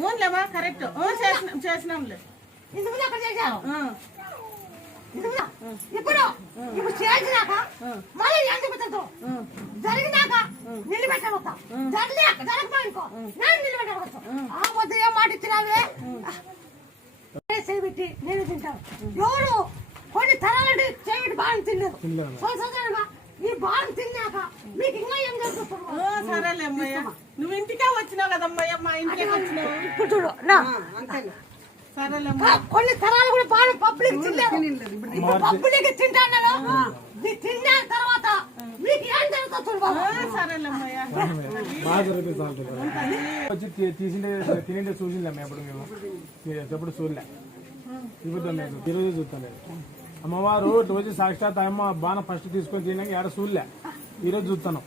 ఓన్లేమా correct చేసినాంలే ఇప్పుడు చేసినాక మళ్ళీ ఎందుకు జరిగినాక నిలబెట్టవచ్చా జరగకపోయికో నేను నిలబెట్టవచ్చు ఆ వద్ద ఏం మాట ఇచ్చినావే చేపెట్టి నేను తింటాను ఎవరు కొన్ని తరాలంటే చేపెట్టి బాగా తినలేదు సంవత్సరాలుగా ఈ బాగా తిన్నాక మీకు ఇంకా ఏం జరుగుతుంది సరేలే అమ్మయ్య నువ్వు ఇంటికే వచ్చినావు కదమ్మయ్య మా ఇంటికి వచ్చినావు ఇప్పుడు చూడు నా కొన్ని తరాలు కూడా బాగా పబ్లిక్ తినలేదు పబ్లిక్ తింటాను తిన్న తర్వాత మీకు ఏం జరుగుతుంది వచ్చి తీసిండే తినంటే చూసిందాం ఎప్పుడు మేము ఎప్పుడు చూడలే ఈరోజు చూస్తాను అమ్మవారు రోజు సాక్షాత్ అమ్మ బాణ ఫస్ట్ తీసుకొని తిన్నాక ఏడ చూడలే ఈరోజు చూస్తాను